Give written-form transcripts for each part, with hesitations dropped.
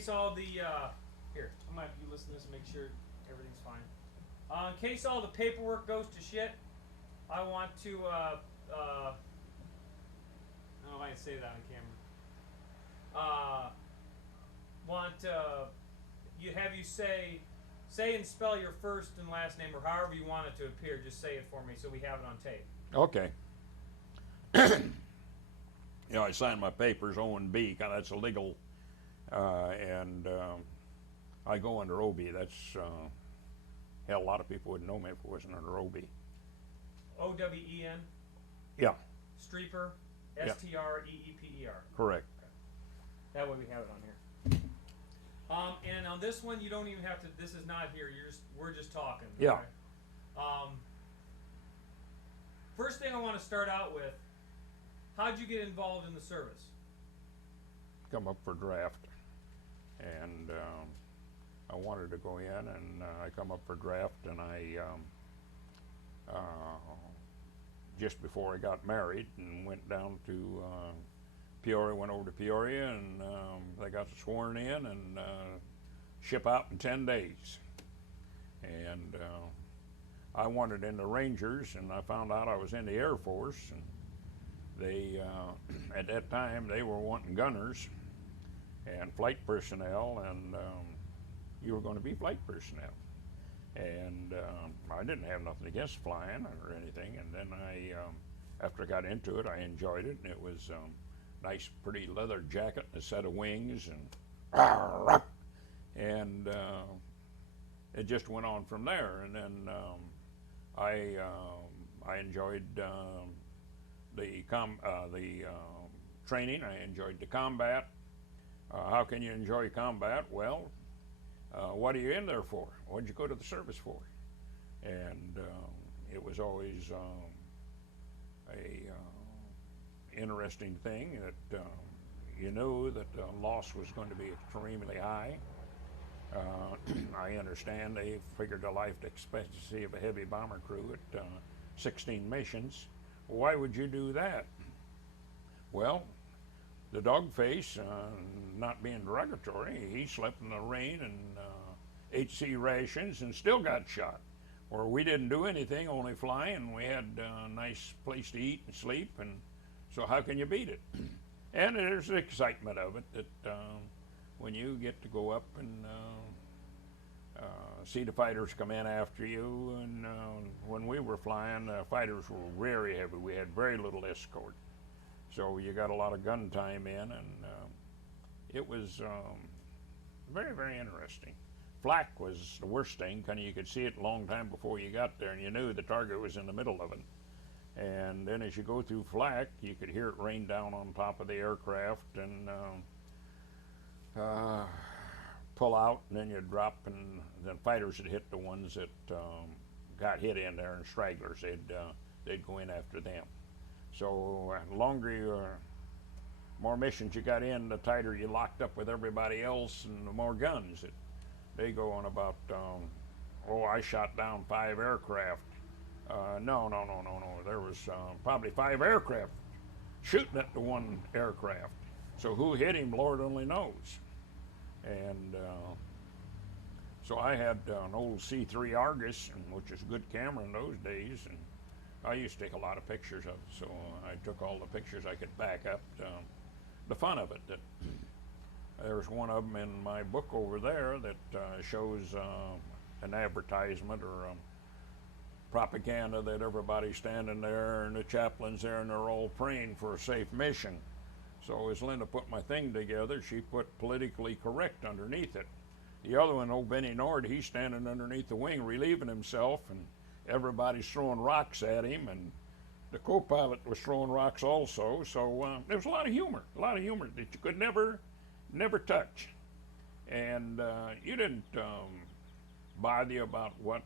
case all the here, I'm gonna have you listen to this and make sure everything's fine. In case all the paperwork goes to shit, I want to I don't know if I can say that on camera. Want you have you say and spell your first and last name, or however you want it to appear. Just say it for me so we have it on tape. Okay. You know, I signed my papers O and B, kind of that's a legal, and I go under OB. That's hell, a lot of people wouldn't know me if it wasn't under OB. O-W-E-N. Yeah. Streeper. Yeah. S-T-R-E-E-P-E-R. Correct. Okay. That way we have it on here. And on this one, you don't even have to. This is not here. We're just talking. Yeah. Okay? First thing I want to start out with. How'd you get involved in the service? Come up for draft, and I wanted to go in, and I come up for draft, and I just before I got married, and went down to Peoria, went over to Peoria, and they got sworn in, and ship out in 10 days. And I wanted in the Rangers, and I found out I was in the Air Force, and they at that time they were wanting gunners and flight personnel, and you were going to be flight personnel. And I didn't have nothing against flying or anything, and then after I got into it, I enjoyed it, and it was nice pretty leather jacket and a set of wings, and it just went on from there. And then I enjoyed the training. I enjoyed the combat. How can you enjoy combat? Well, what are you in there for? What did you go to the service for? And it was always a interesting thing that you knew that the loss was going to be extremely high. I understand they figured the life expectancy of a heavy bomber crew at 16 missions. Why would you do that? Well, the dog face, not being derogatory, he slept in the rain and HC rations and still got shot. Or we didn't do anything, only fly, and we had a nice place to eat and sleep, and so how can you beat it? And there's the excitement of it that when you get to go up and see the fighters come in after you, and when we were flying, fighters were very heavy. We had very little escort. So you got a lot of gun time in, and it was very, very interesting. Flak was the worst thing, kind of you could see it a long time before you got there, and you knew the target was in the middle of it. And then as you go through flak, you could hear it rain down on top of the aircraft, and pull out, and then you drop, and the fighters would hit the ones that got hit in there, and stragglers, they'd go in after them. So the longer more missions you got in, the tighter you locked up with everybody else, and the more guns. They go on about, I shot down 5 aircraft. No. There was probably 5 aircraft shooting at the one aircraft. So who hit him, Lord only knows. And so I had an old C3 Argus, which is a good camera in those days, and I used to take a lot of pictures of it, so I took all the pictures I could back up the fun of it. That there's one of them in my book over there that shows an advertisement or propaganda that everybody's standing there and the chaplain's there and they're all praying for a safe mission. So as Linda put my thing together, she put politically correct underneath it. The other one, old Benny Nord, he's standing underneath the wing relieving himself, and everybody's throwing rocks at him, and the co-pilot was throwing rocks also. So there was a lot of humor that you could never touch. And you didn't bother you about what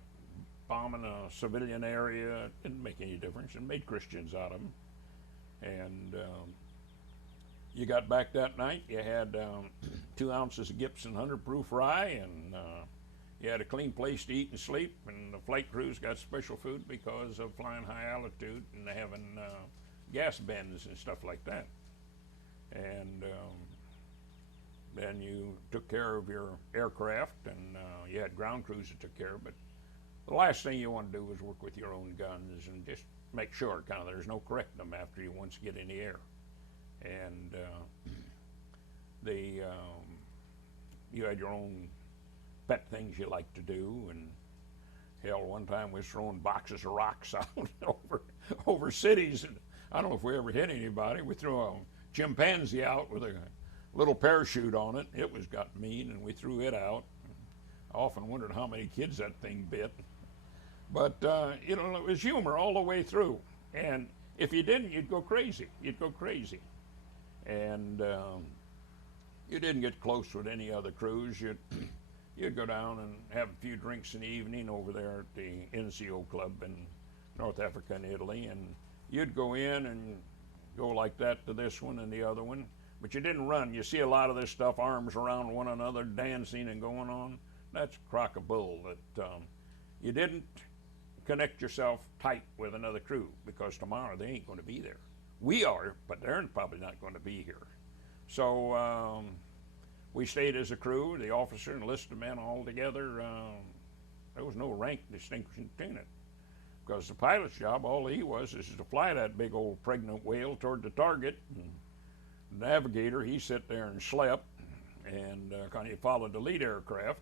bombing a civilian area. It didn't make any difference. It made Christians out of them. And you got back that night, you had 2 ounces of Gibson 100-proof rye, and you had a clean place to eat and sleep, and the flight crews got special food because of flying high altitude and having gas bends and stuff like that. And and you took care of your aircraft, and you had ground crews that took care of it. The last thing you want to do is work with your own guns and just make sure kind of there's no correcting them after you once get in the air. And you had your own pet things you like to do, and hell, one time we was throwing boxes of rocks out over cities, and I don't know if we ever hit anybody. We threw a chimpanzee out with a little parachute on it. It got mean, and we threw it out. I often wondered how many kids that thing bit. But, it was humor all the way through. And if you didn't, you'd go crazy. You'd go crazy. And you didn't get close with any other crews. You'd go down and have a few drinks in the evening over there at the NCO club in North Africa and Italy. And you'd go in and go like that to this one and the other one. But you didn't run. You see a lot of this stuff, arms around one another, dancing and going on. That's a crock of bull. That you didn't connect yourself tight with another crew, because tomorrow they ain't going to be there. We are, but they're probably not going to be here. So we stayed as a crew, the officer and enlisted men all together. There was no rank distinction between it, because the pilot's job, all he was is to fly that big old pregnant whale toward the target. And the navigator, he sat there and slept, and kind of followed the lead aircraft.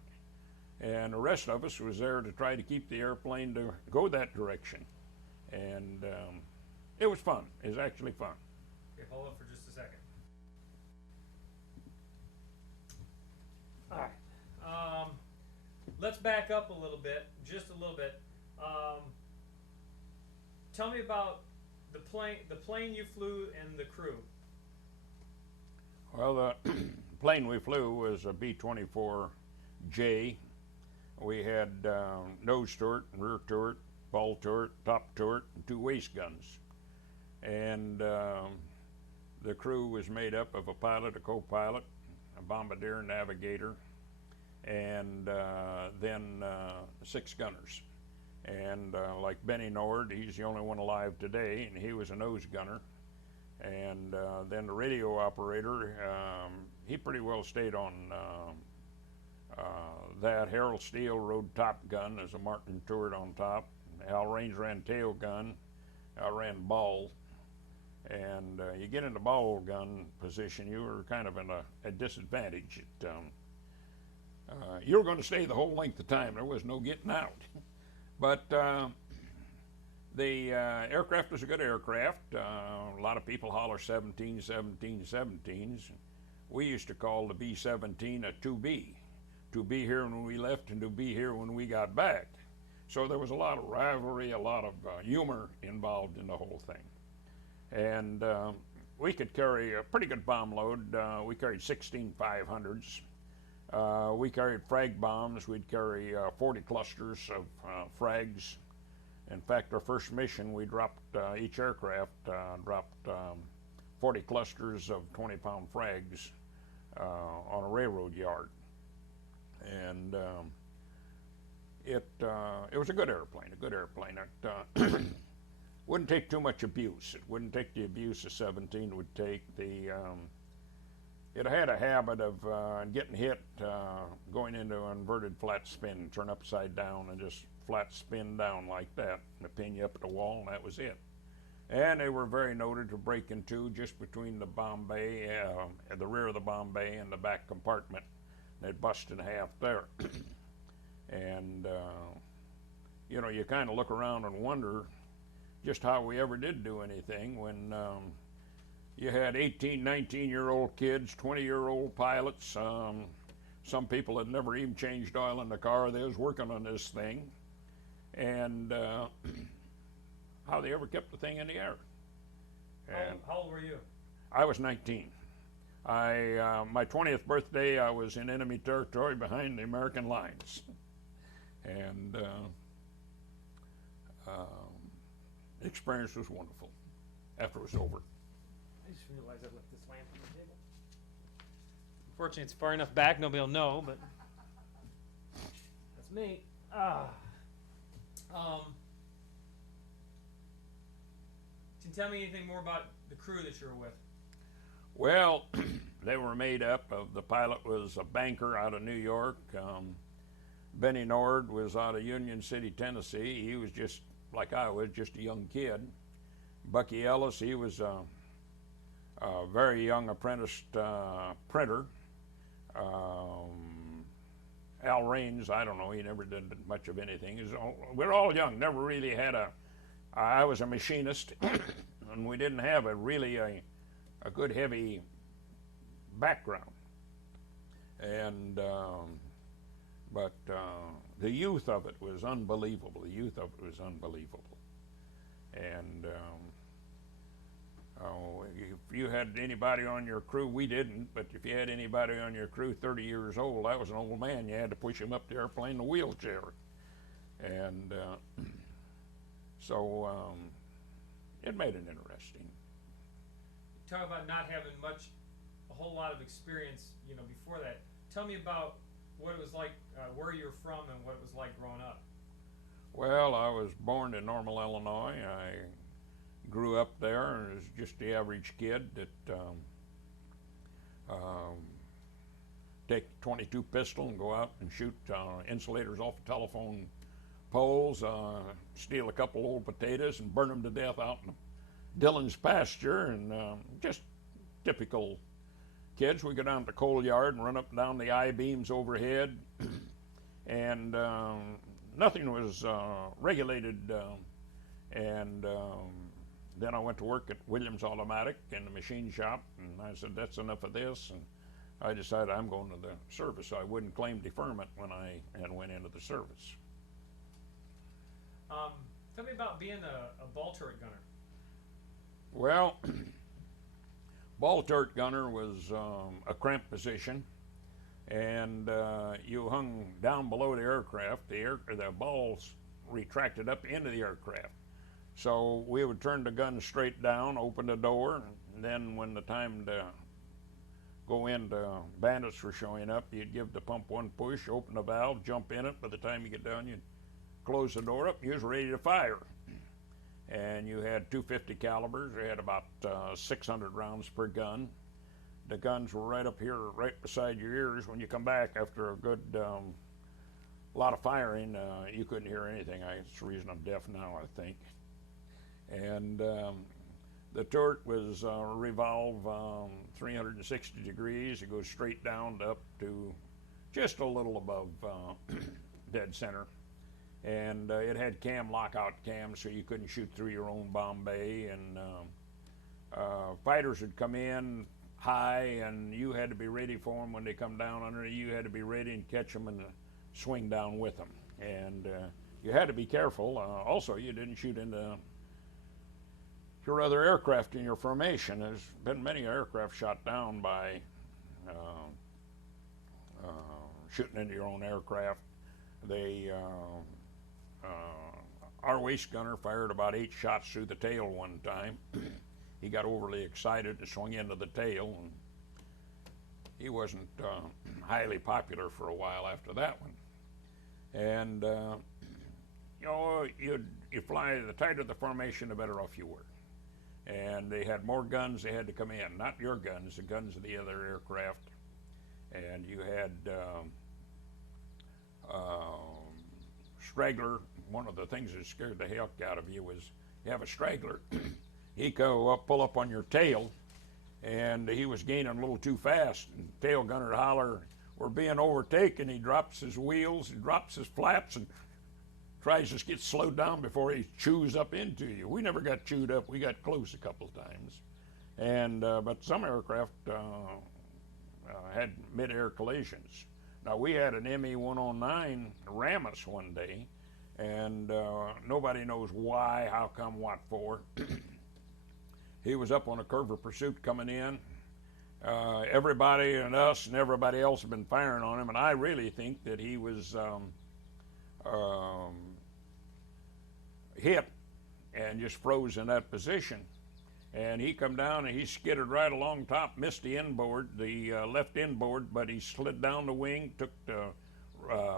And the rest of us was there to try to keep the airplane to go that direction. And it was fun. It was actually fun. Okay, hold on for just a second. All right. Let's back up a little bit, just a little bit. Tell me about the plane you flew and the crew. Well, the plane we flew was a B-24J. We had nose turret, rear turret, ball turret, top turret, and 2 waist guns. And the crew was made up of a pilot, a co-pilot, a bombardier, navigator, and then 6 gunners. And like Benny Nord, he's the only one alive today, and he was a nose gunner. And then the radio operator, he pretty well stayed on that. Harold Steele rode top gun as a Martin turret on top. Al Raines ran tail gun. I ran ball. And you get into ball gun position, you were kind of in a disadvantage. You were going to stay the whole length of time. There was no getting out. But the aircraft was a good aircraft. A lot of people holler 17s. We used to call the B-17 a 2B. To be here when we left and to be here when we got back. So there was a lot of rivalry, a lot of humor involved in the whole thing. And we could carry a pretty good bomb load. We carried 16 500s. We carried frag bombs. We'd carry 40 clusters of frags. In fact, our first mission, we dropped, each aircraft dropped 40 clusters of 20-pound frags on a railroad yard. And it was a good airplane, It wouldn't take too much abuse. It wouldn't take the abuse a 17 would take. It had a habit of getting hit, going into an inverted flat spin, turn upside down and just flat spin down like that, and pin you up at the wall, and that was it. And they were very noted for breaking 2 just between the bomb bay, the rear of the bomb bay and the back compartment. They'd bust in half there. And, you kind of look around and wonder just how we ever did do anything when you had 18, 19-year-old kids, 20-year-old pilots. Some people had never even changed oil in the car. They was working on this thing. And how they ever kept the thing in the air. And how old were you? I was 19. My 20th birthday, I was in enemy territory behind the American lines. And the experience was wonderful after it was over. I just realized I left this lamp on the table. Unfortunately, it's far enough back, nobody will know, but that's me. Can you tell me anything more about the crew that you were with? Well, they were made up of, the pilot was a banker out of New York. Benny Nord was out of Union City, Tennessee. He was just like I was, just a young kid. Bucky Ellis, he was a very young apprentice printer. Al Raines, I don't know, he never did much of anything. We're all young, never really had I was a machinist, and we didn't have really a good heavy background. And but the youth of it was unbelievable. The youth of it was unbelievable. And if you had anybody on your crew, we didn't, but if you had anybody on your crew 30 years old, that was an old man. You had to push him up the airplane in a wheelchair. And so it made it interesting. You talk about not having a whole lot of experience, before that. Tell me about what it was like, where you're from, and what it was like growing up. Well, I was born in Normal, Illinois. I grew up there and was just the average kid that take a .22 pistol and go out and shoot insulators off the telephone poles, steal a couple old potatoes and burn them to death out in Dillon's pasture, and just typical kids. We go down to the coal yard and run up and down the I-beams overhead, and nothing was regulated, and then I went to work at Williams Automatic in the machine shop, and I said, that's enough of this, and I decided I'm going to the service. So I wouldn't claim deferment when I went into the service. Tell me about being a ball turret gunner. Well, ball turret gunner was a cramped position, and you hung down below the aircraft. The balls retracted up into the aircraft. So we would turn the gun straight down, open the door, and then when the time to go in, the bandits were showing up, you'd give the pump one push, open the valve, jump in it. By the time you get down, you'd close the door up, and you was ready to fire. And you had 250 calibers. You had about 600 rounds per gun. The guns were right up here, right beside your ears. When you come back after a good lot of firing, you couldn't hear anything. It's the reason I'm deaf now, I think. And the turret was revolve 360 degrees. It goes straight down to up to just a little above dead center. And it had lockout cams, so you couldn't shoot through your own bomb bay. And fighters would come in high, and you had to be ready for them when they come down under you. You had to be ready and catch them and swing down with them. And you had to be careful. Also, you didn't shoot into your other aircraft in your formation. There's been many aircraft shot down by shooting into your own aircraft. Our waist gunner fired about 8 shots through the tail one time. He got overly excited and swung into the tail, and he wasn't highly popular for a while after that one. And you fly, the tighter the formation, the better off you were. And they had more guns they had to come in, not your guns, the guns of the other aircraft. And you had straggler. One of the things that scared the heck out of you was you have a straggler. He'd go up, pull up on your tail, and he was gaining a little too fast. And the tail gunner would holler, "We're being overtaken." He drops his wheels, he drops his flaps, and tries to get slowed down before he chews up into you. We never got chewed up. We got close a couple of times. And but some aircraft had mid-air collisions. Now, we had an ME-109 ram us one day, and nobody knows why, how come, what for. He was up on a curve of pursuit coming in. Everybody and us and everybody else had been firing on him, and I really think that he was hit and just froze in that position. And he come down and he skidded right along top, missed the inboard, the left inboard, but he slid down the wing, took the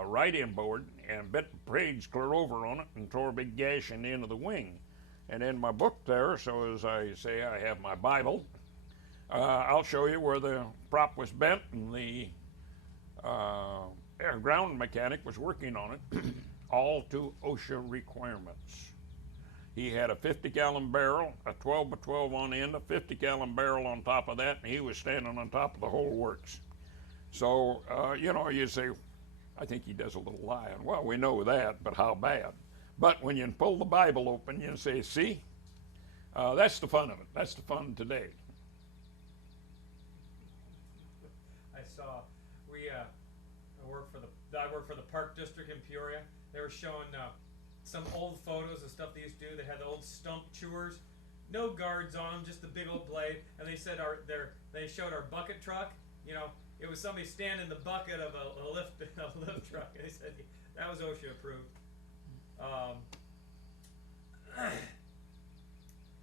right inboard and bent the braids clear over on it and tore a big gash in the end of the wing. And in my book there, so as I say, I have my Bible. I'll show you where the prop was bent and the ground mechanic was working on it, all to OSHA requirements. He had a 50-gallon barrel, a 12 by 12 on end, a 50-gallon barrel on top of that, and he was standing on top of the whole works. So, you say, I think he does a little lying. Well, we know that, but how bad? But when you pull the Bible open, you say, see, that's the fun of it. That's the fun today. I saw, I work for the Park District in Peoria. They were showing some old photos of stuff they used to do. They had the old stump chewers, no guards on them, just the big old blade. And they said they showed our bucket truck. It was somebody standing in the bucket of a lift truck. And they said that was OSHA approved.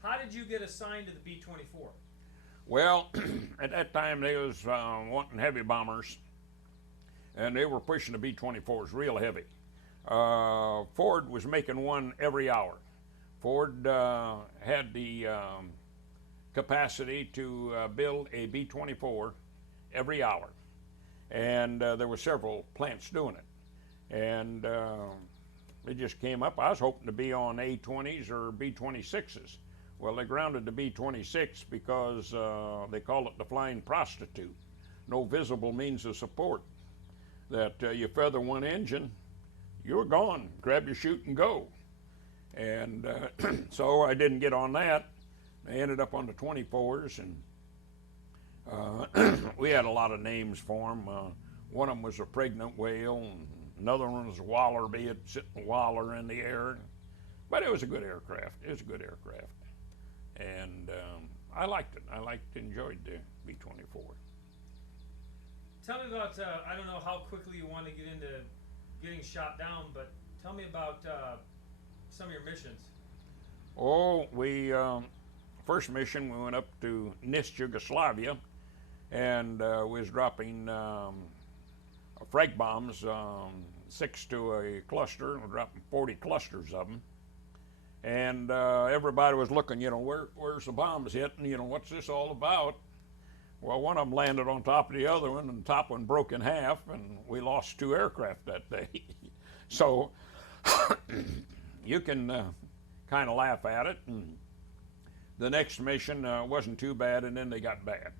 How did you get assigned to the B-24? Well, at that time they was wanting heavy bombers, and they were pushing the B-24s real heavy. Ford was making one every hour. Ford had the capacity to build a B-24 every hour, and there were several plants doing it. And it just came up. I was hoping to be on A-20s or B-26s. Well, they grounded the B-26 because they call it the flying prostitute. No visible means of support. That you feather one engine, you're gone. Grab your chute and go. And so I didn't get on that. I ended up on the 24s, and we had a lot of names for them. One of them was a pregnant whale, and another one was a wallerby. It'd sit and waller in the air. But it was a good aircraft. It was a good aircraft. And I liked it. Enjoyed the B-24. Tell me about, I don't know how quickly you want to get into getting shot down, but tell me about some of your missions. Oh, first mission, we went up to Nis, Yugoslavia, and we was dropping frag bombs, 6 to a cluster. We're dropping 40 clusters of them. And everybody was looking, where's the bombs hitting? What's this all about? Well, one of them landed on top of the other one, and the top one broke in half, and we lost 2 aircraft that day. So you can kind of laugh at it. And the next mission wasn't too bad, and then they got bad.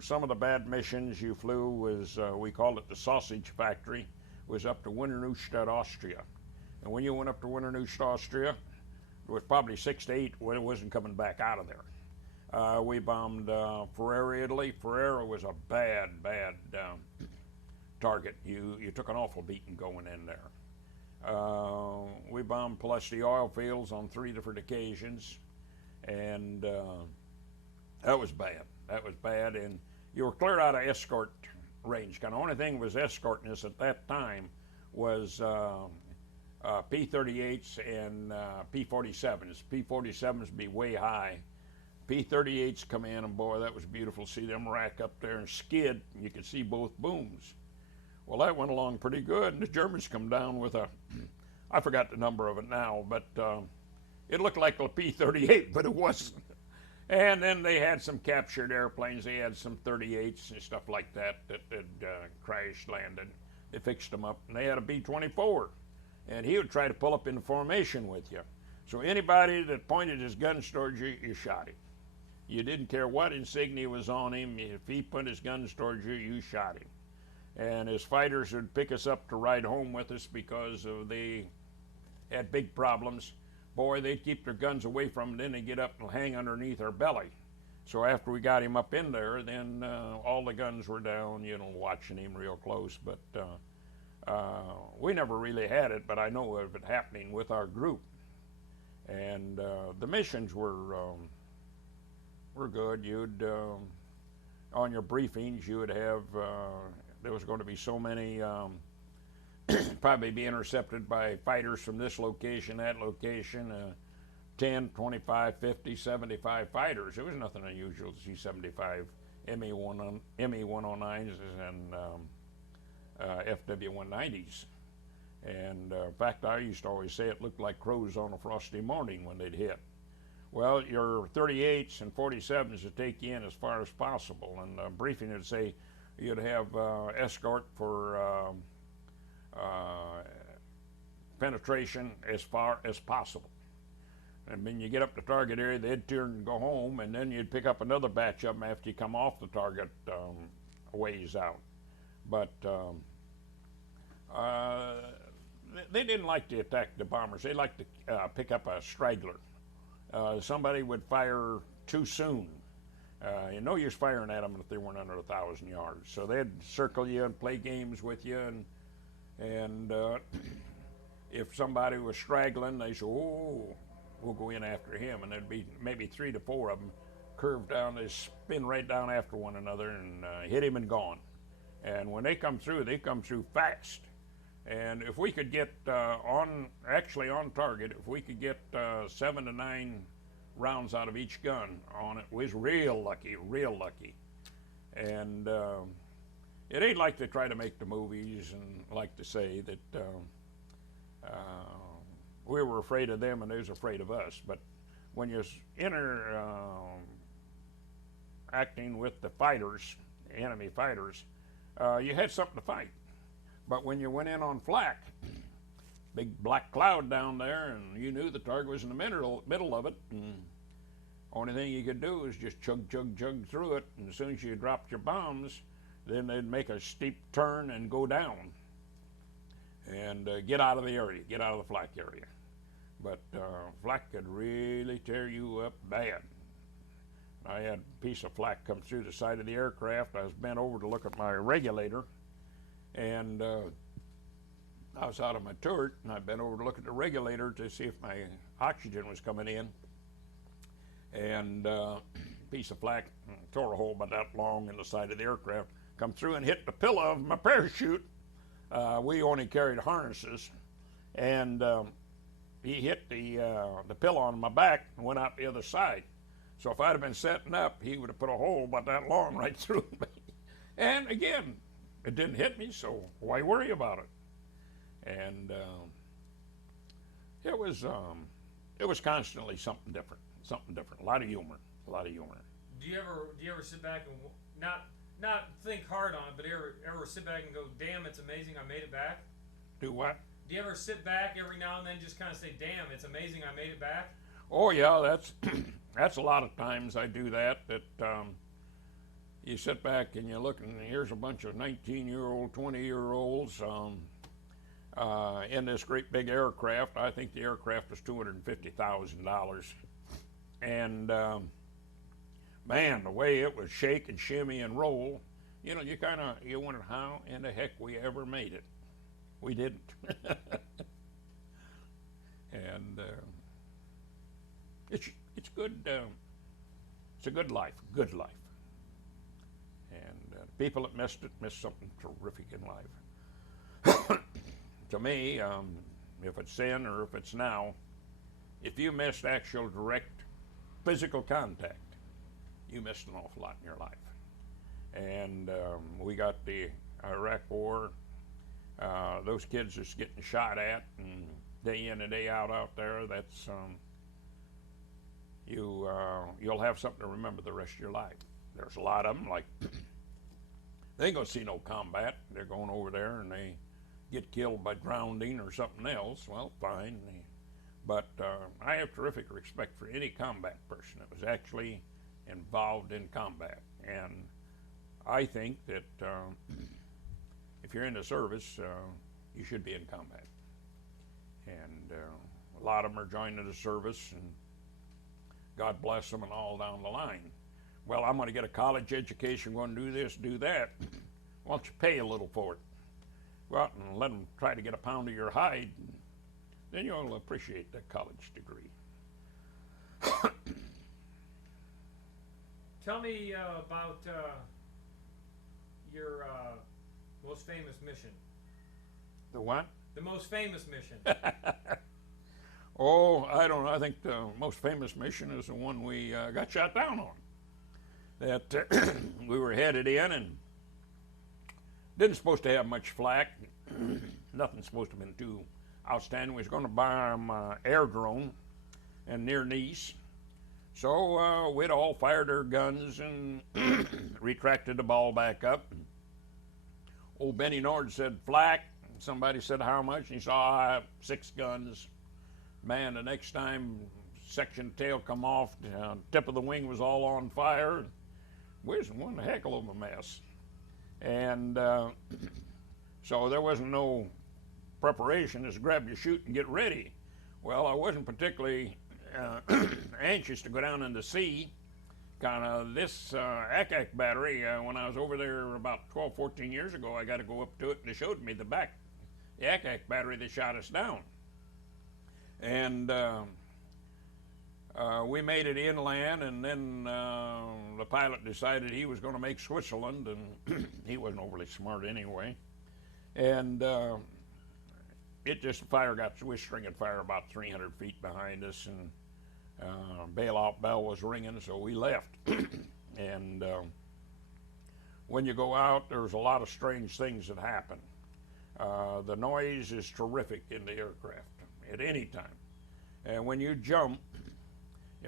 Some of the bad missions you flew was, we called it the sausage factory, was up to Winterneustadt, Austria. And when you went up to Winterneustadt, Austria, it was probably 6 to 8 when it wasn't coming back out of there. We bombed Ferrara, Italy. Ferrara was a bad target. You took an awful beating going in there. We bombed Pulaski oil fields on 3 different occasions, and that was bad. That was bad, and you were clear out of escort range. The only thing was escorting us at that time was P-38s and P-47s. P-47s be way high. P-38s come in, and boy, that was beautiful to see them rack up there and skid. And you could see both booms. Well, that went along pretty good, and the Germans come down with I forgot the number of it now, but it looked like a P-38, but it wasn't. And then they had some captured airplanes. They had some 38s and stuff like that had crashed, landed. They fixed them up, and they had a B-24. And he would try to pull up in formation with you. So anybody that pointed his guns towards you, you shot him. You didn't care what insignia was on him. If he put his guns towards you, you shot him. And his fighters would pick us up to ride home with us because they had big problems. Boy, they'd keep their guns away from him, then they'd get up and hang underneath our belly. So after we got him up in there, then all the guns were down, watching him real close. But we never really had it, but I know of it happening with our group. And the missions were good. You'd on your briefings, you would have there was going to be so many probably be intercepted by fighters from this location, that location, 10, 25, 50, 75 fighters. It was nothing unusual to see 75 ME-109s and FW-190s. And in fact, I used to always say it looked like crows on a frosty morning when they'd hit. Well, your 38s and 47s would take you in as far as possible, and the briefing would say you'd have escort for penetration as far as possible. And when you get up to target area, they'd turn and go home, and then you'd pick up another batch of them after you come off the target a ways out. But they didn't like to attack the bombers. They liked to pick up a straggler. Somebody would fire too soon. No use firing at them if they weren't under 1,000 yards. So they'd circle you and play games with you, and if somebody was straggling, they said, "Oh, we'll go in after him," and there'd be maybe 3 to 4 of them curved down. They spin right down after one another and hit him and gone. And when they come through fast. And if we could get on target, if we could get 7 to 9 rounds out of each gun on it, we was real lucky. And it ain't like they try to make the movies and like to say that we were afraid of them and they was afraid of us. But when you're acting with the fighters, enemy fighters, you had something to fight. But when you went in on flak, big black cloud down there, and you knew the target was in the middle of it, and only thing you could do was just chug through it, and as soon as you dropped your bombs, then they'd make a steep turn and go down and get out of the area, get out of the flak area. But flak could really tear you up bad. I had a piece of flak come through the side of the aircraft. I was bent over to look at my regulator, and I was out of my turret, and I bent over to look at the regulator to see if my oxygen was coming in. And a piece of flak tore a hole about that long in the side of the aircraft, come through and hit the pillow of my parachute. We only carried harnesses, and he hit the pillow on my back and went out the other side. So if I'd have been setting up, he would have put a hole about that long right through me. And again, it didn't hit me, so why worry about it? And it was constantly something different. A lot of humor. Do you ever sit back and not think hard on it, but ever sit back and go, "Damn, it's amazing I made it back"? Do what? Do you ever sit back every now and then just kind of say, "Damn, it's amazing I made it back"? Oh yeah, that's a lot of times I do that. You sit back and you look, and here's a bunch of 19-year-old, 20-year-olds in this great big aircraft. I think the aircraft was $250,000, and man, the way it would shake and shimmy and roll, you wondered how in the heck we ever made it. We didn't. And it's good. It's a good life. And people that missed something terrific in life. To me, if it's then or if it's now, if you missed actual direct physical contact, you missed an awful lot in your life. And we got the Iraq War. Those kids just getting shot at, and day in and day out there. That's you'll have something to remember the rest of your life. There's a lot of them, like, they ain't gonna see no combat. They're going over there and they get killed by drowning or something else. Well, fine. But I have terrific respect for any combat person that was actually involved in combat. And I think that if you're in the service, you should be in combat. And a lot of them are joining the service, and God bless them and all down the line. Well, I'm going to get a college education, going to do this, do that. Why don't you pay a little for it? Go out and let them try to get a pound of your hide, and then you'll appreciate that college degree. Tell me about your most famous mission. The what? The most famous mission. Oh, I don't know. I think the most famous mission is the one we got shot down on. That we were headed in and didn't supposed to have much flak. Nothing supposed to have been too outstanding. We was going to buy an air drone, and near Nice, So we'd all fired our guns and retracted the ball back up. Old Benny Nord said, "Flack." Somebody said, "How much?" And he said, "I have 6 guns." Man, the next time section tail come off, tip of the wing was all on fire. We was one heck of a mess. And so there wasn't no preparation, just grab your chute and get ready. Well, I wasn't particularly anxious to go down in the sea. Kind of this Ack battery, when I was over there about 12, 14 years ago, I got to go up to it and they showed me the Ack battery that shot us down. And we made it inland, and then the pilot decided he was going to make Switzerland, and he wasn't overly smart anyway. And fire got stringing fire about 300 feet behind us, and bailout bell was ringing, so we left. And when you go out, there's a lot of strange things that happen. The noise is terrific in the aircraft at any time. And when you jump,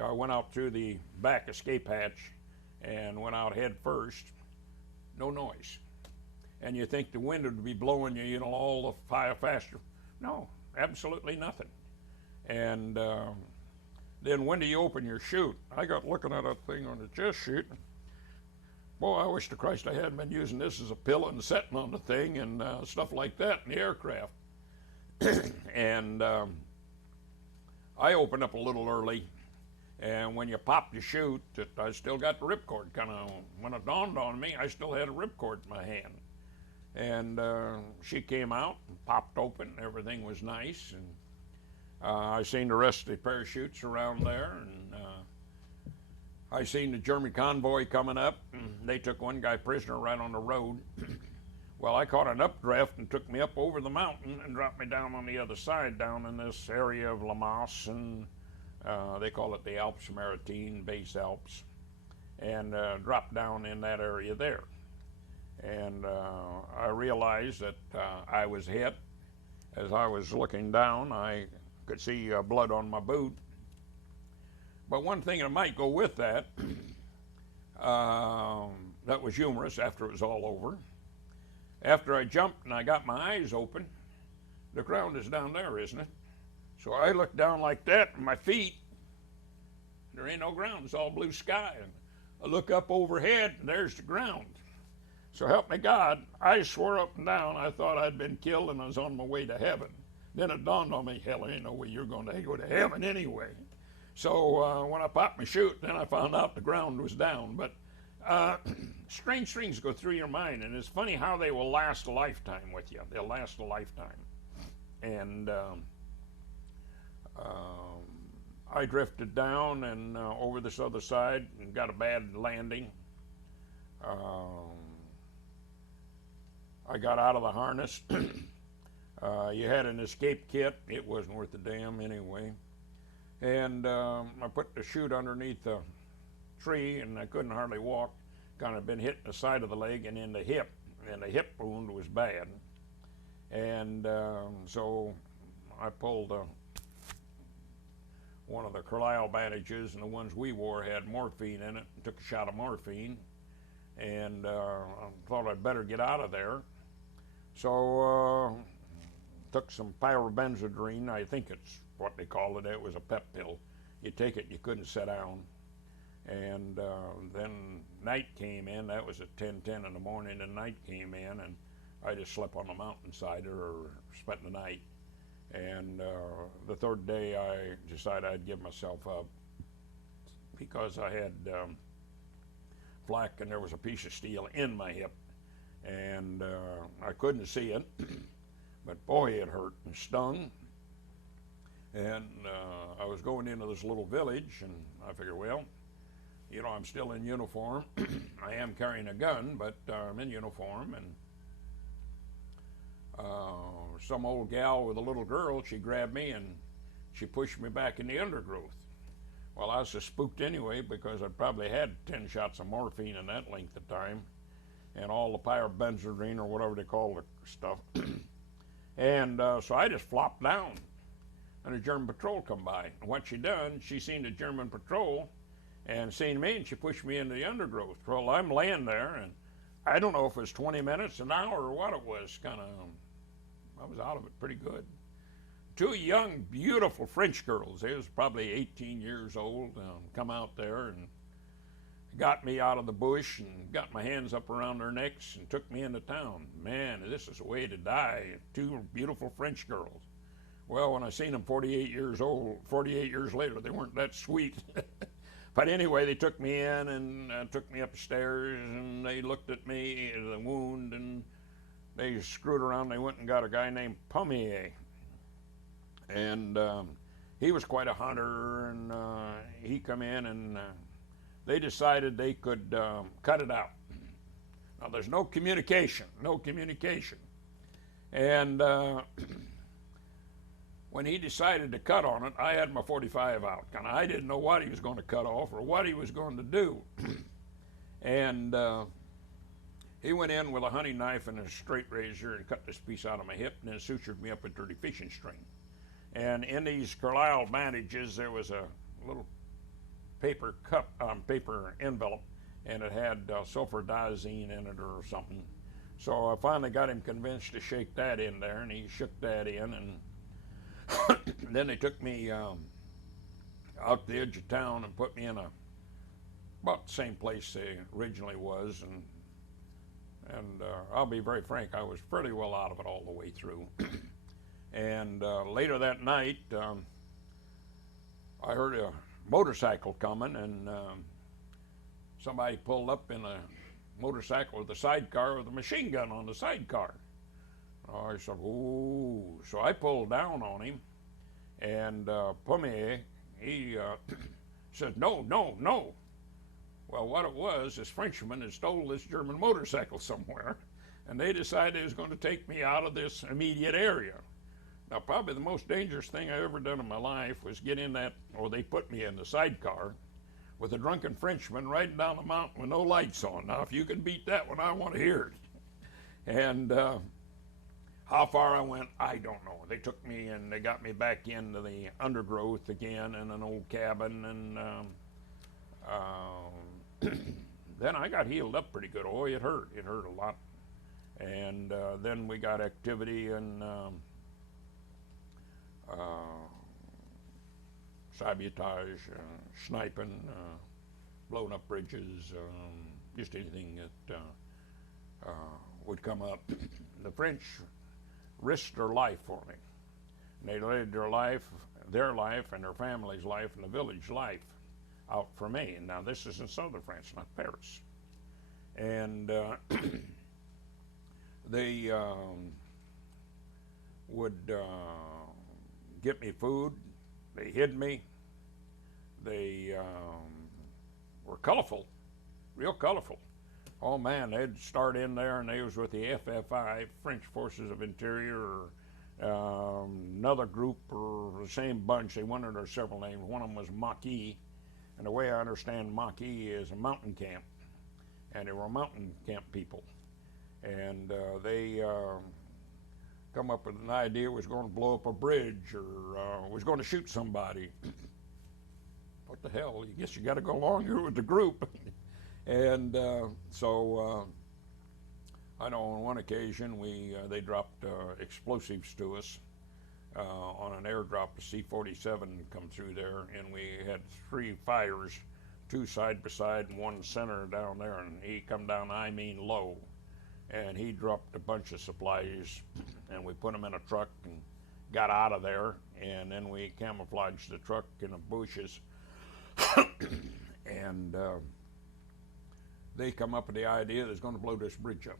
I went out through the back escape hatch and went out head first, no noise. And you think the wind would be blowing you, all the fire faster. No, absolutely nothing. And then when do you open your chute? I got looking at that thing on the chest chute. Boy, I wish to Christ I hadn't been using this as a pillow and sitting on the thing and stuff like that in the aircraft. And I opened up a little early, and when you pop the chute, I still got the ripcord. Kind of when it dawned on me, I still had a ripcord in my hand. And she came out and popped open. Everything was nice, and I seen the rest of the parachutes around there, and I seen the German convoy coming up. And they took one guy prisoner right on the road. Well, I caught an updraft and took me up over the mountain and dropped me down on the other side, down in this area of La Masse, and they call it the Alpes Maritimes, base Alps, and dropped down in that area there. And I realized that I was hit. As I was looking down, I could see blood on my boot. But one thing that might go with that, that was humorous after it was all over. After I jumped and I got my eyes open, the ground is down there, isn't it? So I looked down like that, and my feet, there ain't no ground, it's all blue sky. And I look up overhead, and there's the ground. So help me God, I swore up and down I thought I'd been killed and I was on my way to heaven. Then it dawned on me, hell, there ain't no way you're going to go to heaven anyway. So when I popped my chute, then I found out the ground was down. But strange things go through your mind, and it's funny how they will last a lifetime with you. They'll last a lifetime. And I drifted down and over this other side and got a bad landing. I got out of the harness. You had an escape kit. It wasn't worth a damn anyway. And I put the chute underneath the tree, and I couldn't hardly walk. Kind of been hit in the side of the leg and in the hip, and the hip wound was bad. And so I pulled one of the Carlisle bandages, and the ones we wore had morphine in it, and took a shot of morphine, and I thought I'd better get out of there. So took some pyrobenzodrine. I think it's what they call it. It was a pep pill. You take it, you couldn't sit down. And then night came in. That was at 10:10 in the morning, and night came in, and I just slept on the mountainside or spent the night. And the third day, I decided I'd give myself up because I had flak, and there was a piece of steel in my hip, and I couldn't see it, but boy, it hurt and stung. And I was going into this little village, and I figured, well, you know, I'm still in uniform. I am carrying a gun, but I'm in uniform. And some old gal with a little girl, she grabbed me and she pushed me back in the undergrowth. Well, I was so spooked anyway because I'd probably had 10 shots of morphine in that length of time and all the pyrobenzodrine or whatever they call the stuff. And so I just flopped down, and a German patrol come by. And what she done, she seen the German patrol, and seen me, and she pushed me into the undergrowth. Well, I'm laying there, and I don't know if it was 20 minutes, an hour, or what it was. I was out of it pretty good. Two young, beautiful French girls. They was probably 18 years old. Come out there and got me out of the bush and got my hands up around their necks and took me into town. Man, this is a way to die. Two beautiful French girls. Well, when I seen them 48 years later, they weren't that sweet. But anyway, they took me in and took me upstairs, and they looked at me, the wound, and they screwed around. They went and got a guy named Pommier. And he was quite a hunter, and he come in, and they decided they could cut it out. Now, there's no communication. And when he decided to cut on it, I had my 45 out. And I didn't know what he was going to cut off or what he was going to do. And he went in with a hunting knife and a straight razor and cut this piece out of my hip and then sutured me up with dirty fishing string. And in these Carlisle bandages, there was a little paper envelope, and it had sulfadiazine in it or something. So I finally got him convinced to shake that in there, and he shook that in, and then they took me out to the edge of town and put me in about the same place they originally was, and I'll be very frank, I was pretty well out of it all the way through. And later that night, I heard a motorcycle coming, and somebody pulled up in a motorcycle with a sidecar with a machine gun on the sidecar. I said, "Ooh!" So I pulled down on him, and Pommier, he said, "No, no, no." Well, what it was, this Frenchman had stole this German motorcycle somewhere, and they decided they was going to take me out of this immediate area. Now, probably the most dangerous thing I ever done in my life was get in that, or they put me in the sidecar with a drunken Frenchman riding down the mountain with no lights on. Now, if you can beat that one, I want to hear it. And how far I went, I don't know. They took me and they got me back into the undergrowth again in an old cabin, and then I got healed up pretty good. Oh, it hurt a lot. And then we got activity and sabotage, sniping, blowing up bridges, just anything that would come up. The French risked their life for me. And they led their life and their family's life and the village life out for me. And now this is in southern France, not Paris. And they would get me food. They hid me. They were colorful, real colorful. Oh man, they'd start in there and they was with the FFI, French Forces of Interior, or another group or the same bunch. They went under several names. One of them was Maquis, and the way I understand Maquis is a mountain camp, and they were mountain camp people. And they come up with an idea was going to blow up a bridge or was going to shoot somebody. What the hell? I guess you got to go along here with the group. And so I know on one occasion they dropped explosives to us on an airdrop. A C-47 come through there, and we had 3 fires, 2 side by side and 1 center down there, and he come down, I mean low, and he dropped a bunch of supplies, and we put them in a truck and got out of there, and then we camouflaged the truck in the bushes. And they come up with the idea that it's going to blow this bridge up.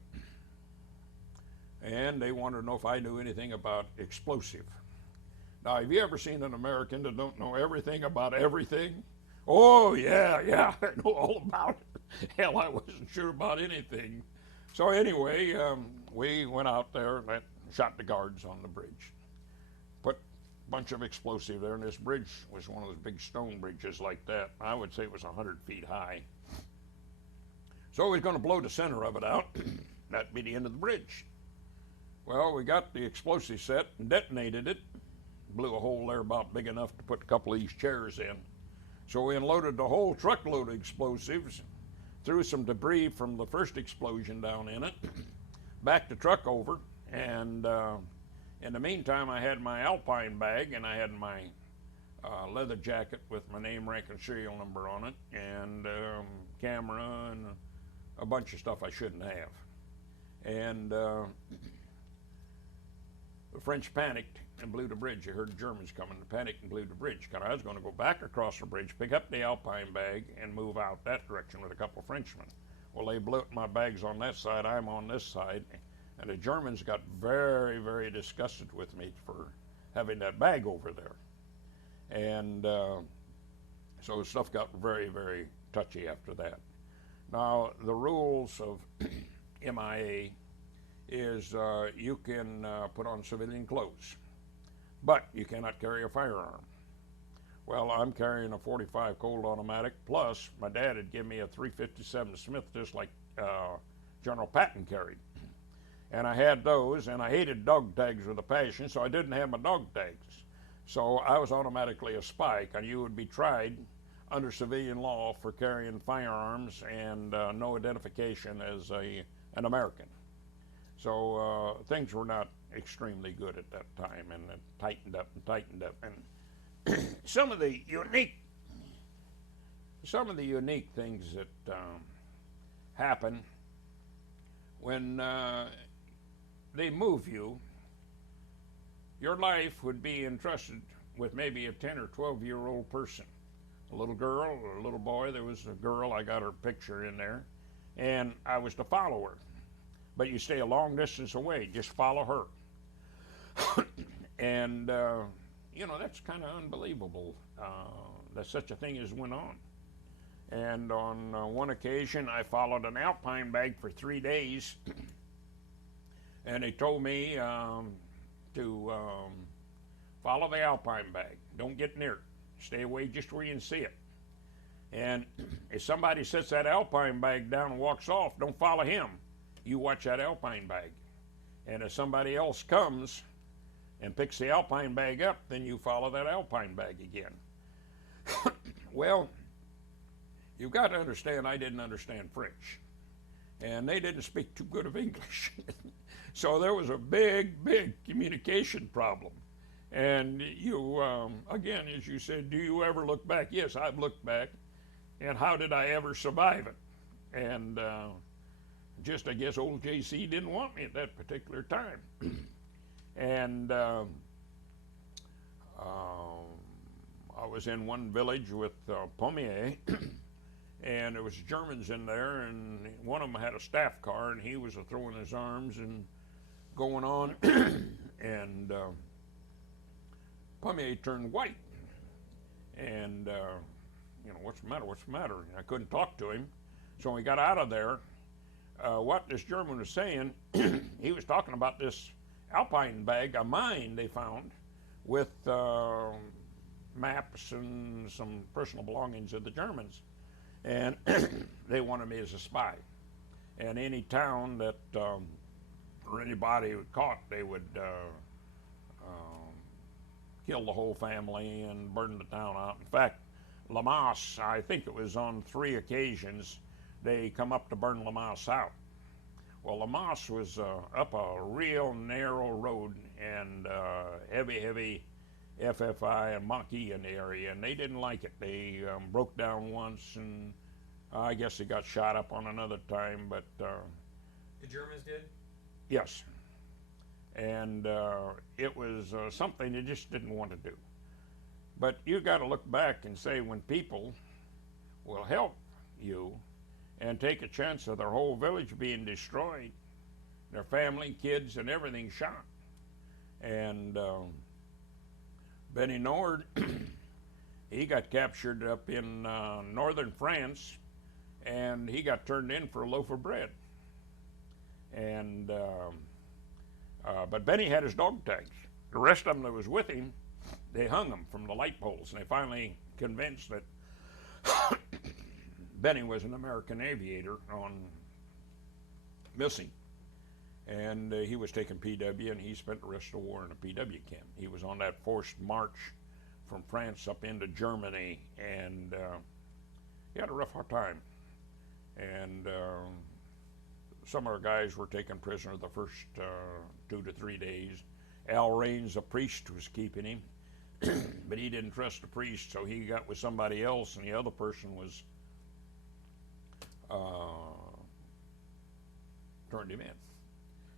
And they wanted to know if I knew anything about explosive. Now, have you ever seen an American that don't know everything about everything? Oh, yeah, I know all about it. Hell, I wasn't sure about anything. So anyway, we went out there and shot the guards on the bridge. Put a bunch of explosive there, and this bridge was one of those big stone bridges like that. I would say it was 100 feet high. So we was going to blow the center of it out. That'd be the end of the bridge. Well, we got the explosive set and detonated it. Blew a hole there about big enough to put a couple of these chairs in. So we unloaded the whole truckload of explosives, threw some debris from the first explosion down in it, backed the truck over, and in the meantime I had my Alpine bag, and I had my leather jacket with my name, rank, and serial number on it, and camera, and a bunch of stuff I shouldn't have. And the French panicked and blew the bridge. They heard the Germans coming, they panicked and blew the bridge. Because I was going to go back across the bridge, pick up the Alpine bag, and move out that direction with a couple of Frenchmen. Well, they blew up my bags on that side, I'm on this side, and the Germans got very, very disgusted with me for having that bag over there. And so stuff got very, very touchy after that. Now, the rules of MIA is you can put on civilian clothes, but you cannot carry a firearm. Well, I'm carrying a .45 Colt automatic, plus my dad had given me a .357 Smith, just like General Patton carried. And I had those, and I hated dog tags with a passion, so I didn't have my dog tags. So I was automatically a spy, and you would be tried under civilian law for carrying firearms and no identification as an American. So things were not extremely good at that time, and it tightened up and tightened up. And some of the unique things that happen when they move you, your life would be entrusted with maybe a 10 or 12-year-old person, a little girl or a little boy. There was a girl, I got her picture in there, and I was to follow her. But you stay a long distance away, just follow her. And, you know, that's kind of unbelievable that such a thing as went on. And on one occasion, I followed an Alpine bag for 3 days, and they told me to follow the Alpine bag. Don't get near it. Stay away just where you can see it. And if somebody sets that Alpine bag down and walks off, don't follow him. You watch that Alpine bag. And if somebody else comes and picks the Alpine bag up, then you follow that Alpine bag again. Well, you've got to understand, I didn't understand French. And they didn't speak too good of English. So there was a big, big communication problem. And you, again, as you said, do you ever look back? Yes, I've looked back. And how did I ever survive it? And just, I guess, old JC didn't want me at that particular time. And I was in one village with Pommier, and there was Germans in there, and one of them had a staff car, and he was throwing his arms and going on, and Pommier turned white, and you know, what's the matter, what's the matter? And I couldn't talk to him, so when we got out of there, what this German was saying, he was talking about this Alpine bag, a mine they found, with maps and some personal belongings of the Germans, and they wanted me as a spy. And any town that or anybody who caught, they would kill the whole family and burn the town out. In fact, Lamas, I think it was on 3 occasions, they come up to burn Lamas out. Well, Lamas was up a real narrow road, and heavy FFI and Maquis in the area, and they didn't like it. They broke down once, and I guess they got shot up on another time, but... the Germans did? Yes. And it was something they just didn't want to do. But you got to look back and say, when people will help you and take a chance of their whole village being destroyed, their family, kids, and everything shot. And Benny Nord, he got captured up in northern France, and he got turned in for a loaf of bread. And but Benny had his dog tags. The rest of them that was with him, they hung them from the light poles, and they finally convinced that Benny was an American aviator on missing. And he was taken PW, and he spent the rest of the war in a PW camp. He was on that forced march from France up into Germany, and he had a rough time. And some of our guys were taken prisoner the first 2 to 3 days. Al Raines, a priest, was keeping him, but he didn't trust the priest, so he got with somebody else, and the other person was turned him in,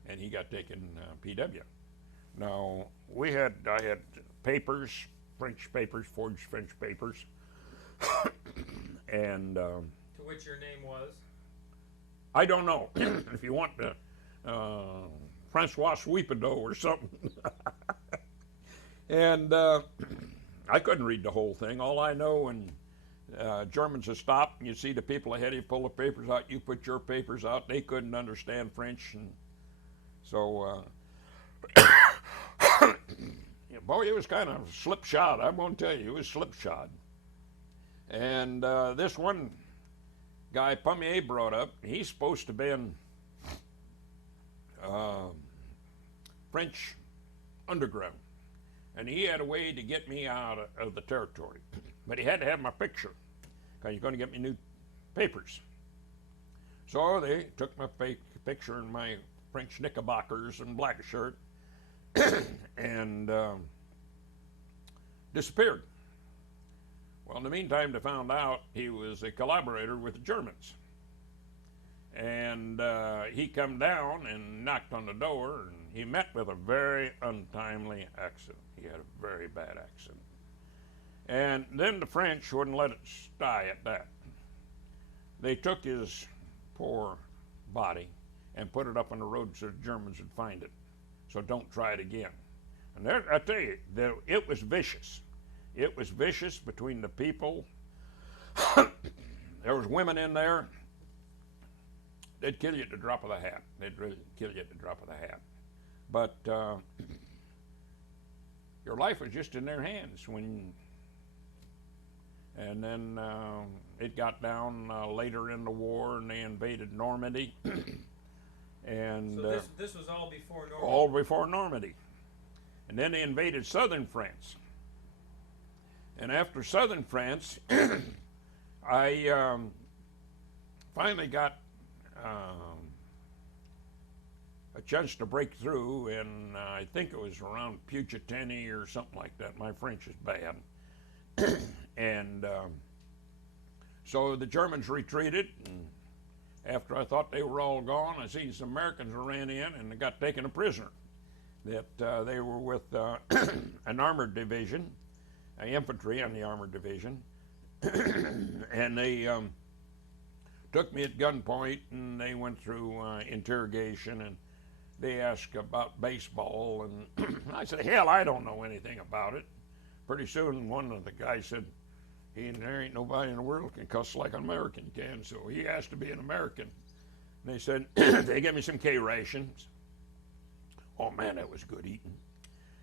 and he got taken PW. Now I had papers, French papers, forged French papers, and To which your name was? I don't know. If you want to, Francois Sweepadeau or something. And I couldn't read the whole thing. All I know, when Germans would stop and you see the people ahead of you pull the papers out, you put your papers out. They couldn't understand French, and so boy, it was kind of slipshod. I'm going to tell you, it was slipshod. And this one guy Pommier brought up, he's supposed to have been French underground, and he had a way to get me out of the territory, but he had to have my picture because he's going to get me new papers. So they took my picture and my French knickerbockers and black shirt and disappeared. Well, in the meantime, they found out he was a collaborator with the Germans. And he come down and knocked on the door, and he met with a very untimely accident. He had a very bad accident. And then the French wouldn't let it die at that. They took his poor body and put it up on the road so the Germans would find it. So don't try it again. And there, I tell you, it was vicious. It was vicious between the people. There was women in there. They'd kill you at the drop of the hat. They'd really kill you at the drop of the hat. But your life was just in their hands when. And then it got down later in the war, and they invaded Normandy. And so this was all before Normandy. All before Normandy. And then they invaded southern France. And after southern France, I finally got a chance to break through, and I think it was around Puget-Théniers or something like that. My French is bad. And so the Germans retreated, and after I thought they were all gone, I seen some Americans ran in and they got taken a prisoner. That they were with an armored division, infantry on the armored division, and they took me at gunpoint, and they went through interrogation, and they asked about baseball, and I said, hell, I don't know anything about it. Pretty soon, one of the guys said, there ain't nobody in the world can cuss like an American can, so he asked to be an American. And they said, they gave me some K rations. Oh man, that was good eating.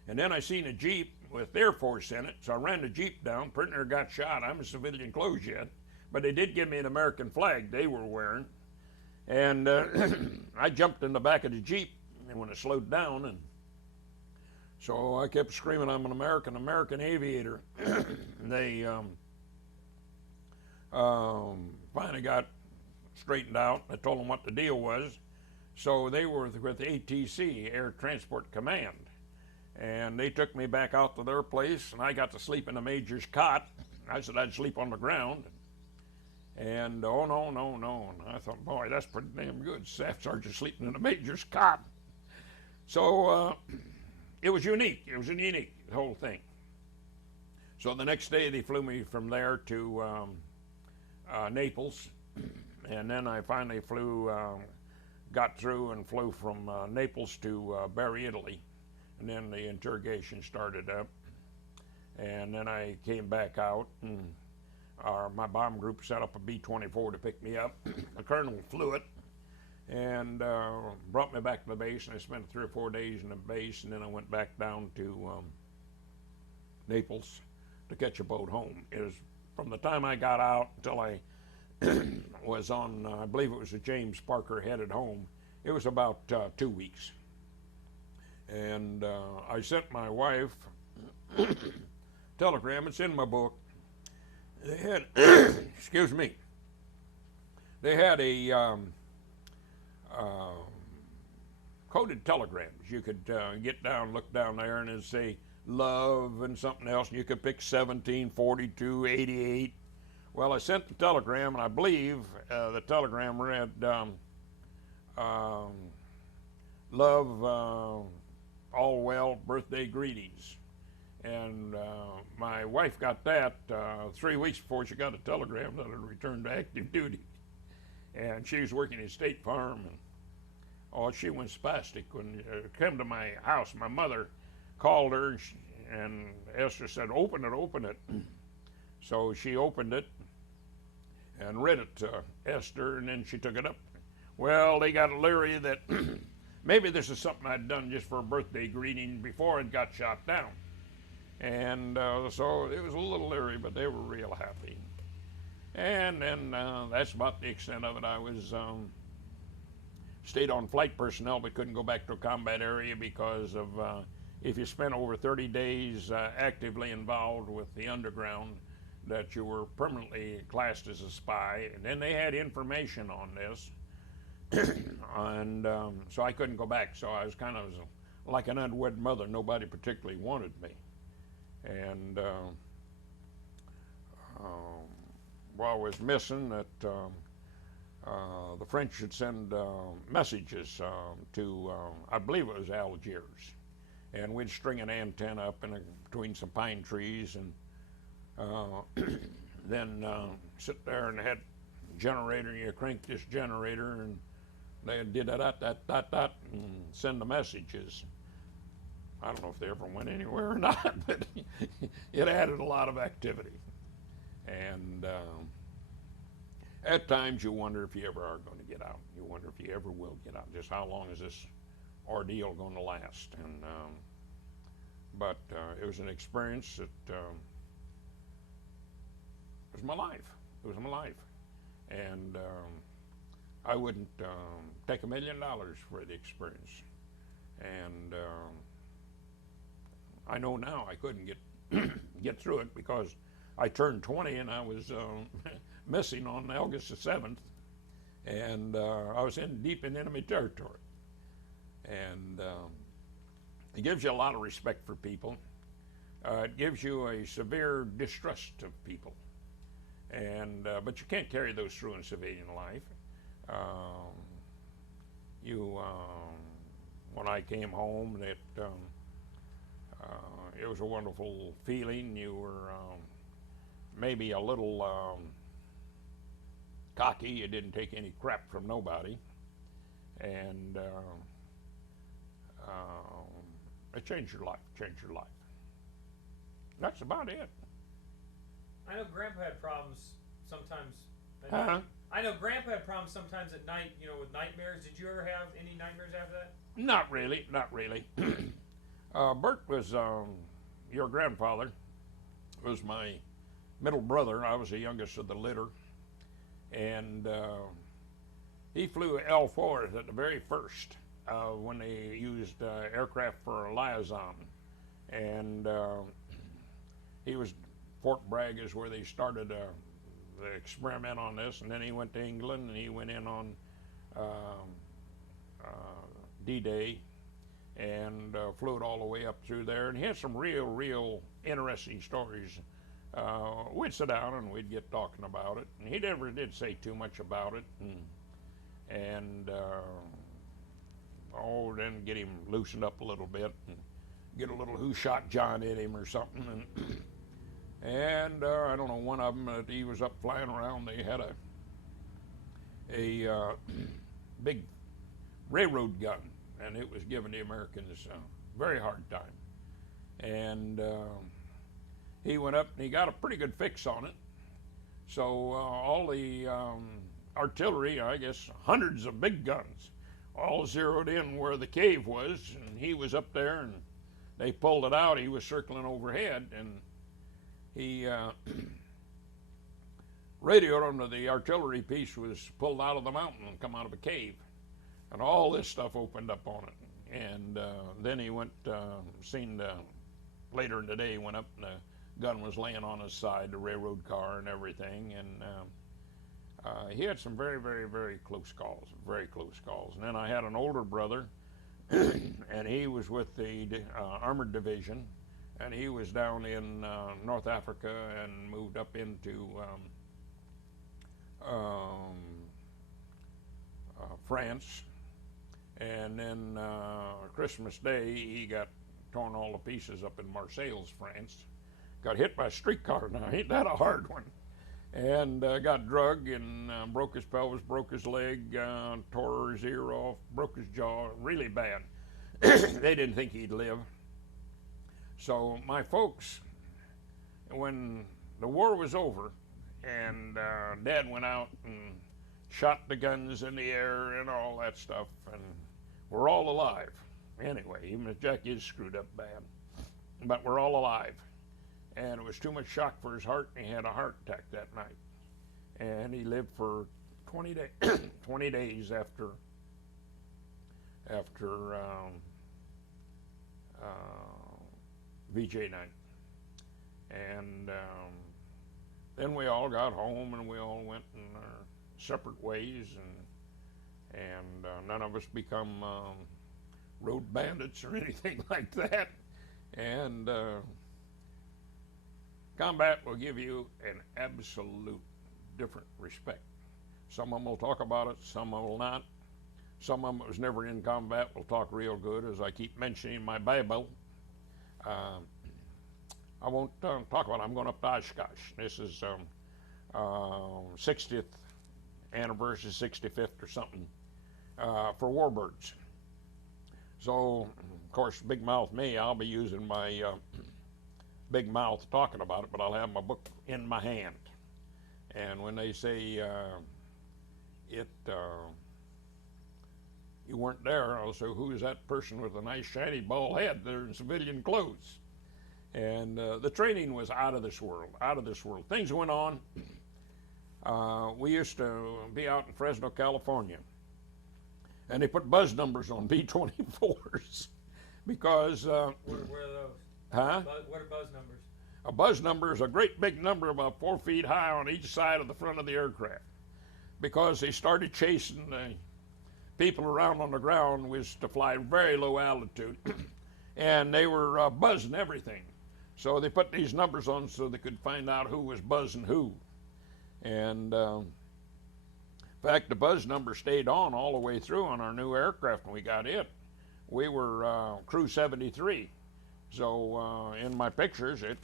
And then I seen a Jeep with Air Force in it, so I ran the Jeep down. Pretty near got shot. I'm in civilian clothes yet, but they did give me an American flag they were wearing. And I jumped in the back of the Jeep, and when it slowed down, and so I kept screaming, I'm an American aviator. They finally got straightened out. I told them what the deal was. So they were with ATC, Air Transport Command. And they took me back out to their place, and I got to sleep in the major's cot. I said I'd sleep on the ground. And oh, no. And I thought, boy, that's pretty damn good. Staff Sergeant sleeping in the major's cot. So it was unique. It was unique, the whole thing. So the next day they flew me from there to Naples. And then I finally got through and flew from Naples to Bari, Italy. And then the interrogation started up. And then I came back out, and my bomb group set up a B-24 to pick me up. The colonel flew it and brought me back to the base, and I spent 3 or 4 days in the base, and then I went back down to Naples to catch a boat home. It was from the time I got out until I was on, I believe it was a James Parker headed home, it was about 2 weeks. And I sent my wife telegram. It's in my book. They had, excuse me, they had a coded telegrams. You could get down, look down there, and it'd say love and something else, and you could pick 17, 42, 88. Well, I sent the telegram, and I believe the telegram read, love, all well, birthday greetings. And my wife got that 3 weeks before she got a telegram that had returned to active duty. And she was working at State Farm, and oh, she went spastic. When it came to my house, my mother called her, and Esther said, open it, open it. So she opened it and read it to Esther, and then she took it up. Well, they got leery that maybe this is something I'd done just for a birthday greeting before it got shot down. And so it was a little leery, but they were real happy. And then that's about the extent of it. I was stayed on flight personnel, but couldn't go back to a combat area because of if you spent over 30 days actively involved with the underground, that you were permanently classed as a spy. And then they had information on this, and so I couldn't go back. So I was kind of like an unwed mother. Nobody particularly wanted me. And while I was missing, that the French should send messages to, I believe it was Algiers, and we'd string an antenna up between some pine trees, and then sit there and had a generator. You crank this generator, and they did that, and send the messages. I don't know if they ever went anywhere or not, but it added a lot of activity. And at times you wonder if you ever are going to get out. You wonder if you ever will get out. Just how long is this ordeal going to last? And but it was an experience that was my life. It was my life. And I wouldn't take $1 million for the experience. And I know now I couldn't get through it because I turned 20 and I was missing on August the 7th, and I was deep in enemy territory. And it gives you a lot of respect for people. It gives you a severe distrust of people, and but you can't carry those through in civilian life. When I came home, it was a wonderful feeling. You were maybe a little cocky. You didn't take any crap from nobody, and it changed your life. That's about it. I know Grandpa had problems sometimes. Huh? I know Grandpa had problems sometimes at night, with nightmares. Did you ever have any nightmares after that? Not really. Bert was, your grandfather was my middle brother. I was the youngest of the litter. And he flew L-4s at the very first when they used aircraft for liaison. And he was, Fort Bragg is where they started the experiment on this. And then he went to England, and he went in on D-Day and flew it all the way up through there. And he had some real interesting stories. We'd sit down and we'd get talking about it. And he never did say too much about it. And then get him loosened up a little bit and get a little who shot John in him or something. And I don't know, one of them, he was up flying around. They had a big railroad gun, and it was giving the Americans a very hard time. And he went up and he got a pretty good fix on it. So all the artillery, I guess hundreds of big guns, all zeroed in where the cave was, and he was up there, and they pulled it out. He was circling overhead, and he radioed him that the artillery piece was pulled out of the mountain and come out of a cave. And all this stuff opened up on it. And then he went, later in the day, he went up and gun was laying on his side, the railroad car and everything, and he had some very, very, very close calls, very close calls. And then I had an older brother, and he was with the Armored Division, and he was down in North Africa and moved up into France. And then Christmas Day, he got torn all to pieces up in Marseilles, France. Got hit by a streetcar. Now, ain't that a hard one? And got drugged and broke his pelvis, broke his leg, tore his ear off, broke his jaw, really bad. They didn't think he'd live. So my folks, when the war was over and Dad went out and shot the guns in the air and all that stuff, and we're all alive. Anyway, even if Jack is screwed up bad, but we're all alive. And it was too much shock for his heart, and he had a heart attack that night. And he lived for 20 days after VJ night. And then we all got home, and we all went in our separate ways, and none of us become road bandits or anything like that. And combat will give you an absolute different respect. Some of them will talk about it, some of them will not. Some of them that was never in combat will talk real good, as I keep mentioning in my Bible. I won't talk about it. I'm going up to Oshkosh. This is 60th anniversary, 65th or something, for warbirds. So, of course, big mouth me, I'll be using my big mouth talking about it, but I'll have my book in my hand. And when they say you weren't there, I'll say, who is that person with a nice shiny bald head? They're in civilian clothes. And the training was out of this world, out of this world. Things went on. We used to be out in Fresno, California, and they put buzz numbers on B-24s because... Where are those? Huh? What are buzz numbers? A buzz number is a great big number about 4 feet high on each side of the front of the aircraft, because they started chasing the people around on the ground, was to fly very low altitude, and they were buzzing everything. So they put these numbers on so they could find out who was buzzing who. And in fact, the buzz number stayed on all the way through on our new aircraft when we got it. We were Crew 73. So in my pictures, in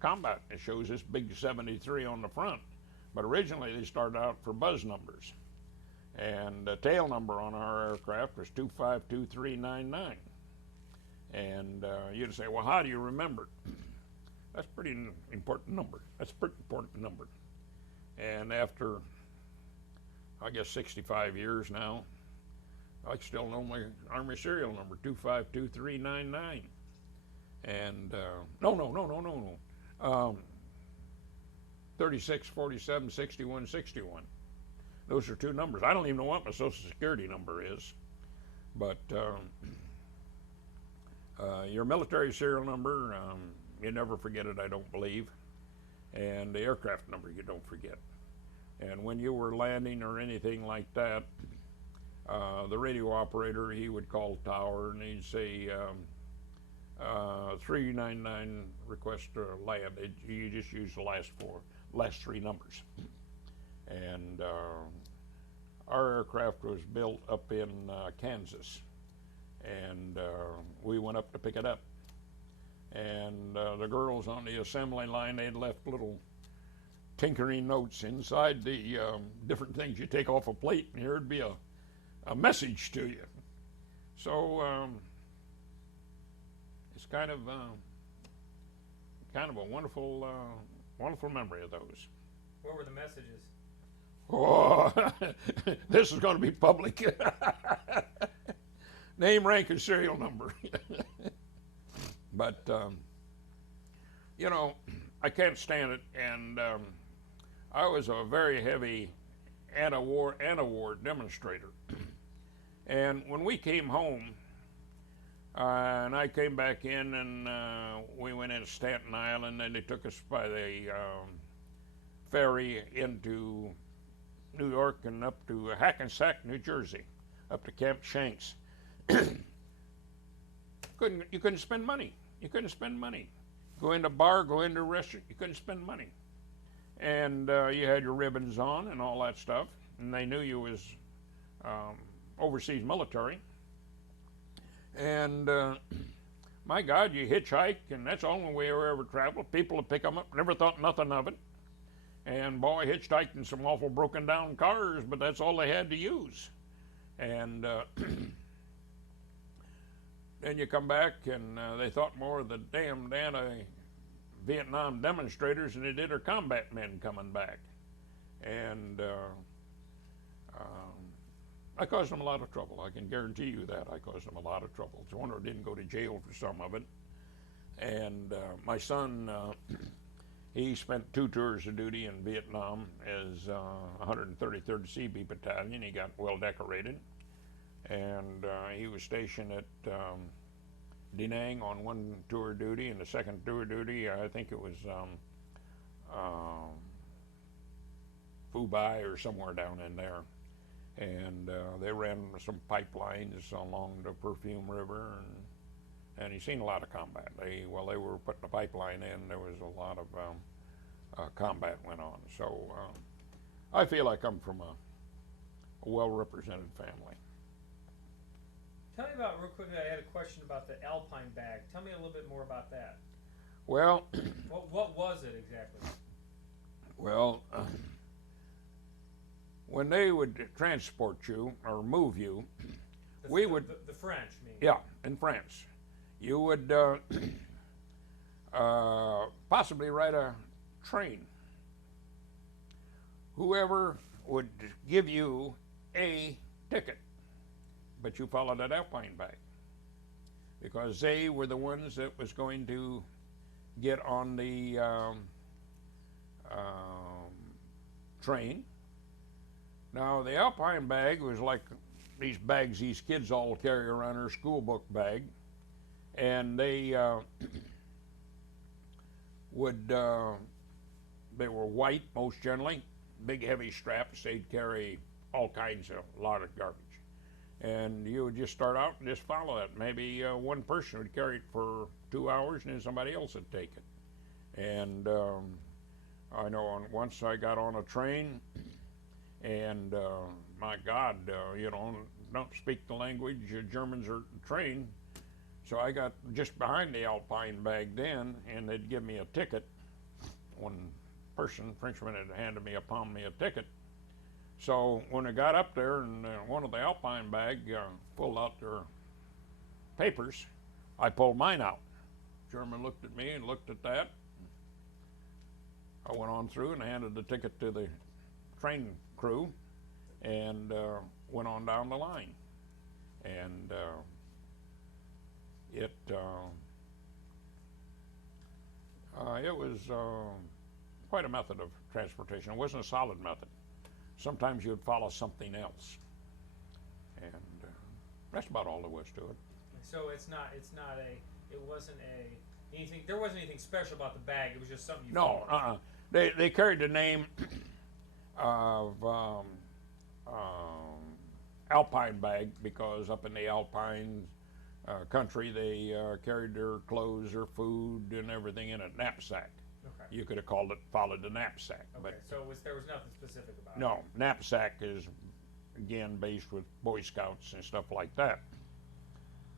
combat, it shows this big 73 on the front. But originally they started out for buzz numbers. And the tail number on our aircraft was 252399. And you'd say, well, how do you remember it? That's a pretty important number. That's a pretty important number. And after, I guess, 65 years now, I still know my Army serial number, 252399. And, no. 36, 47, 61, 61. Those are two numbers. I don't even know what my Social Security number is. But your military serial number, you never forget it, I don't believe. And the aircraft number, you don't forget. And when you were landing or anything like that, the radio operator, he would call the tower and he'd say, 399 request to land. You just use the last three numbers. And our aircraft was built up in Kansas, and we went up to pick it up. And the girls on the assembly line, they'd left little tinkering notes inside the different things you take off a plate, and here'd be a message to you. So it's kind of a wonderful memory of those. What were the messages? Oh, this is going to be public. Name, rank, and serial number. But, I can't stand it. And I was a very heavy anti-war demonstrator. And when we came home, And I came back in, and we went into Staten Island, and they took us by the ferry into New York and up to Hackensack, New Jersey, up to Camp Shanks. You couldn't spend money. You couldn't spend money. Go into a bar, go into a restaurant, you couldn't spend money. And you had your ribbons on and all that stuff, and they knew you was overseas military. And my God, you hitchhike, and that's the only way I ever traveled. People would pick them up, never thought nothing of it. And boy, hitchhiked in some awful broken down cars, but that's all they had to use. And then you come back, and they thought more of the damned anti-Vietnam demonstrators than they did our combat men coming back. And I caused them a lot of trouble. I can guarantee you that. I caused them a lot of trouble. It's a wonder I didn't go to jail for some of it. And my son, he spent 2 tours of duty in Vietnam as 133rd CB Battalion. He got well decorated. And he was stationed at Da Nang on 1 tour of duty, and the 2nd tour of duty, I think it was Phu Bai or somewhere down in there. And they ran some pipelines along the Perfume River, and he's seen a lot of combat. While they were putting the pipeline in, there was a lot of combat went on. So I feel like I'm from a well-represented family. Tell me about, real quickly, I had a question about the Alpine bag. Tell me a little bit more about that. Well, what was it exactly? Well, when they would transport you or move you, we would... The French, mean? Yeah, in France. You would possibly ride a train. Whoever would give you a ticket, but you followed that Alpine bag, because they were the ones that was going to get on the train. Now, the Alpine bag was like these bags these kids all carry around, their school book bag, and they they were white most generally, big heavy straps. They'd carry all kinds of lot of garbage. And you would just start out and just follow it. Maybe one person would carry it for 2 hours, and then somebody else would take it. And I know once I got on a train, and my God, don't speak the language. Germans are trained. So I got just behind the Alpine bag then, and they'd give me a ticket. One person, Frenchman, had handed me a ticket. So when I got up there, and one of the Alpine bag pulled out their papers, I pulled mine out. German looked at me and looked at that. I went on through and handed the ticket to the train crew, and went on down the line. And it was quite a method of transportation. It wasn't a solid method. Sometimes you would follow something else, and that's about all there was to it. So it wasn't anything. There wasn't anything special about the bag. It was just something you. No, They carried the name of Alpine bag, because up in the Alpine country they carried their clothes, their food, and everything in a knapsack. Okay. You could have followed the knapsack. Okay, but so there was nothing specific about it. no, knapsack is again based with Boy Scouts and stuff like that.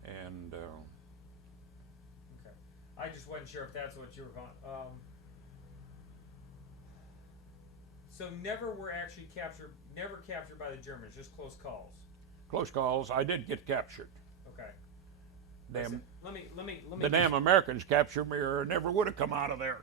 And okay, I just wasn't sure if that's what you were calling. So never captured by the Germans, just close calls. close calls. I did get captured. Okay. Damn. Let me. The damn Americans captured me, or I never would have come out of there.